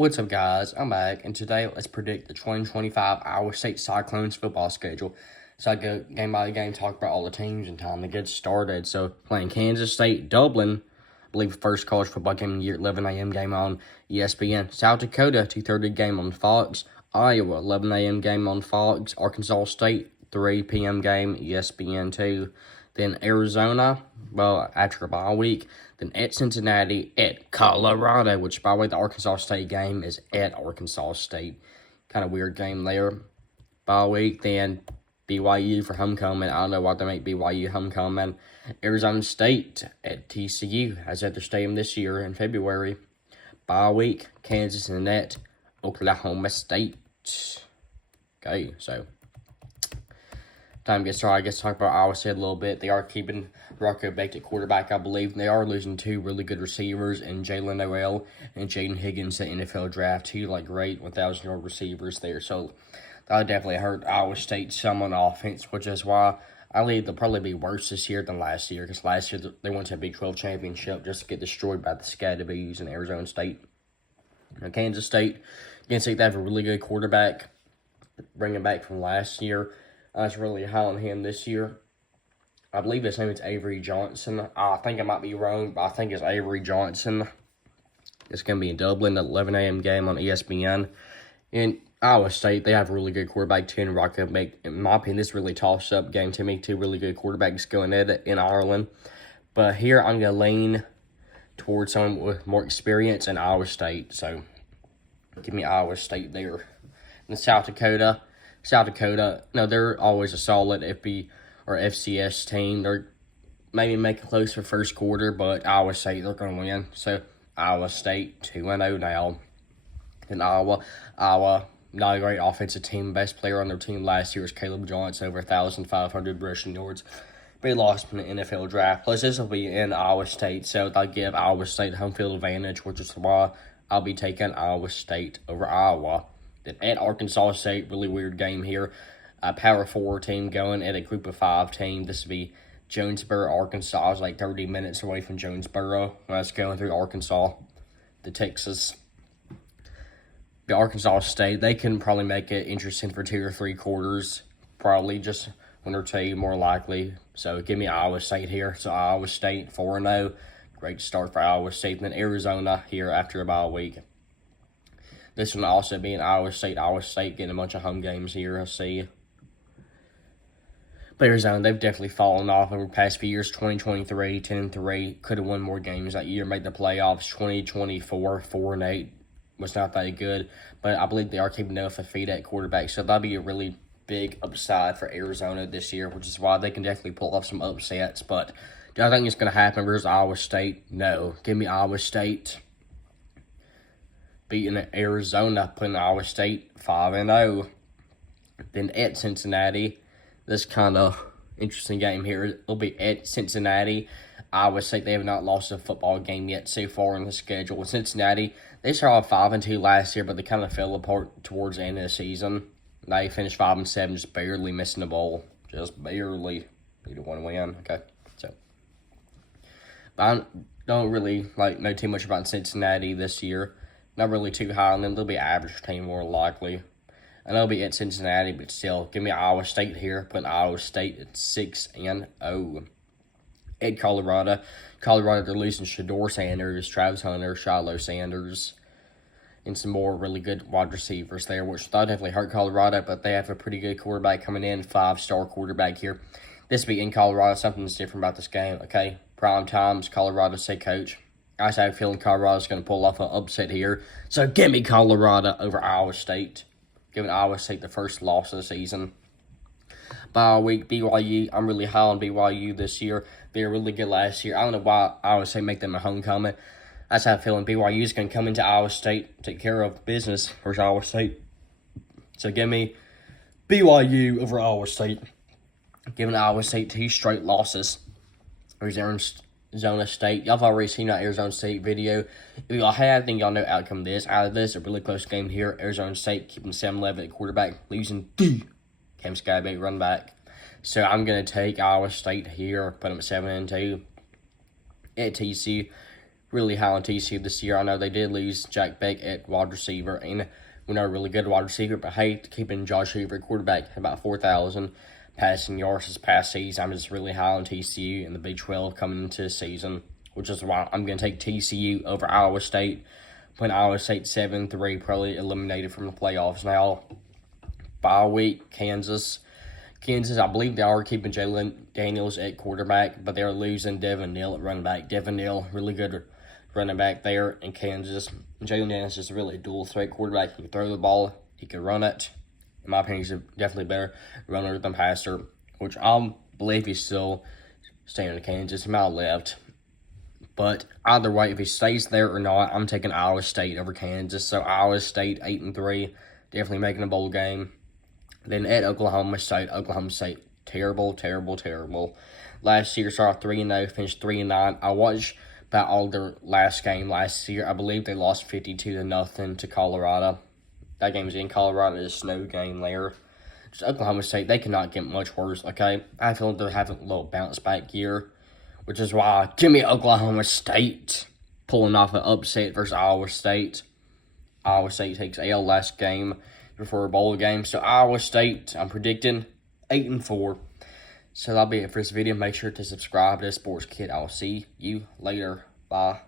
What's up, guys? I'm back, and today let's predict the 2025 Iowa State Cyclones football schedule. So I go game by game, talk about all the teams and time to get started. So playing Kansas State, Dublin, I believe first college football game of the year, 11 a.m. game on ESPN. South Dakota, 2:30 game on Fox. Iowa, 11 a.m. game on Fox. Arkansas State, 3 p.m. game, ESPN 2. Then Arizona, well, after a bye week. Then at Cincinnati, at Colorado, which, by the way, the Arkansas State game is at Arkansas State. Kind of weird game there. Bye week. Then BYU for homecoming. I don't know why they make BYU homecoming. Arizona State at TCU, as at their stadium this year in February. Bye week. Kansas and at Oklahoma State. Okay, so time to get started. I guess talk about Iowa State a little bit. They are keeping Rocco Becht at quarterback, I believe. They are losing two really good receivers in Jalen Noel and Jaden Higgins at NFL draft. Two great 1,000-yard receivers there. So that would definitely hurt Iowa State some on offense, which is why I believe they'll probably be worse this year than last year. Because last year they went to a Big 12 championship just to get destroyed by the Scatterbees in Arizona State. Now, Kansas State, they have a really good quarterback, bringing back from last year. I was really high on him this year. I believe his name is Avery Johnson. I think I might be wrong, but I think it's Avery Johnson. It's going to be in Dublin, at 11 a.m. game on ESPN. In Iowa State, they have a really good quarterback, too, and Rocco Becht. In my opinion, this really toss-up game to me. Two really good quarterbacks going at it in Ireland. But here, I'm going to lean towards someone with more experience in Iowa State. So, give me Iowa State there. In South Dakota, no, they're always a solid FB or FCS team. They're maybe make it close for first quarter, but Iowa State, they're going to win. So, Iowa State 2-0 now. In Iowa, not a great offensive team. Best player on their team last year was Caleb Johnson, over 1,500 rushing yards. But he lost in the NFL draft. Plus, this will be in Iowa State, so they'll give Iowa State home field advantage, which is why I'll be taking Iowa State over Iowa. Then at Arkansas State, really weird game here. A Power 4 team going at a Group of 5 team. This will be Jonesboro, Arkansas. It's 30 minutes away from Jonesboro. That's going through Arkansas to Texas. The Arkansas State, they can probably make it interesting for 2 or 3 quarters. Probably just 1 or 2, more likely. So give me Iowa State here. So Iowa State 4-0. Great start for Iowa State. Then Arizona here after a bye week. This one also be in Iowa State. Iowa State getting a bunch of home games here, I see. But Arizona, they've definitely fallen off over the past few years. 2023, 10-3. Could have won more games that year, made the playoffs. 2024, 4-8. Was not that good. But I believe they are keeping Noah Fifita at quarterback. So that'll be a really big upside for Arizona this year, which is why they can definitely pull off some upsets. But do I think it's going to happen versus Iowa State? No. Give me Iowa State beating Arizona, putting Iowa State 5-0. Then at Cincinnati, this kind of interesting game here. It'll be at Cincinnati. Iowa State, they have not lost a football game yet so far in the schedule. With Cincinnati, they started 5-2 last year, but they kind of fell apart towards the end of the season. They finished 5-7, just barely missing the bowl. Just barely. Need to win. Okay, so. But I don't really know too much about Cincinnati this year. Not really too high on them. They'll be an average team more likely. And they'll be at Cincinnati, but still, give me Iowa State here. Putting Iowa State at 6-0. At Colorado, they're losing Shedeur Sanders, Travis Hunter, Shiloh Sanders, and some more really good wide receivers there, which thought definitely hurt Colorado, but they have a pretty good quarterback coming in, 5-star quarterback here. This will be in Colorado, something that's different about this game, okay? Prime times, Colorado State coach. I just have a feeling Colorado's going to pull off an upset here. So give me Colorado over Iowa State. Giving Iowa State the first loss of the season. Bye week, BYU. I'm really high on BYU this year. They were really good last year. I don't know why Iowa State make them a homecoming. I just have a feeling BYU is going to come into Iowa State, take care of business versus Iowa State. So give me BYU over Iowa State. Giving Iowa State 2 straight losses. Arizona State. Y'all have already seen that Arizona State video. If y'all have, I think y'all know the outcome of this. Out of this, a really close game here. Arizona State keeping 7-11 at quarterback, losing Cam Skybait run back. So I'm going to take Iowa State here, put them at 7-2. At TCU, really high on TCU this year. I know they did lose Jack Beck at wide receiver, and we know a really good wide receiver, but hey, keeping Josh Hoover quarterback about 4,000 passing yards this past season. I'm just really high on TCU in the Big 12 coming into the season, which is why I'm going to take TCU over Iowa State. When Iowa State 7-3, probably eliminated from the playoffs now. Bye week, Kansas, I believe they are keeping Jalen Daniels at quarterback, but they're losing Devin Neal at running back. Devin Neal, really good running back there in Kansas. Jalen Daniels is really a dual threat quarterback. He can throw the ball, he can run it. In my opinion, he's definitely better runner than passer, which I believe he's still staying in Kansas. He might have left. But either way, if he stays there or not, I'm taking Iowa State over Kansas. So Iowa State 8-3, definitely making a bowl game. Then at Oklahoma State, terrible. Last year started 3-0, finished 3-9. I watched about all their last game last year. I believe they lost 52-0 to Colorado. That game was in Colorado. It's a snow game there. Just Oklahoma State, they cannot get much worse, okay? I feel like they're having a little bounce back year, which is why give me Oklahoma State pulling off an upset versus Iowa State. Iowa State takes AL last game before a bowl game. So Iowa State, I'm predicting 8-4. So that'll be it for this video. Make sure to subscribe to Sports Kid. I'll see you later. Bye.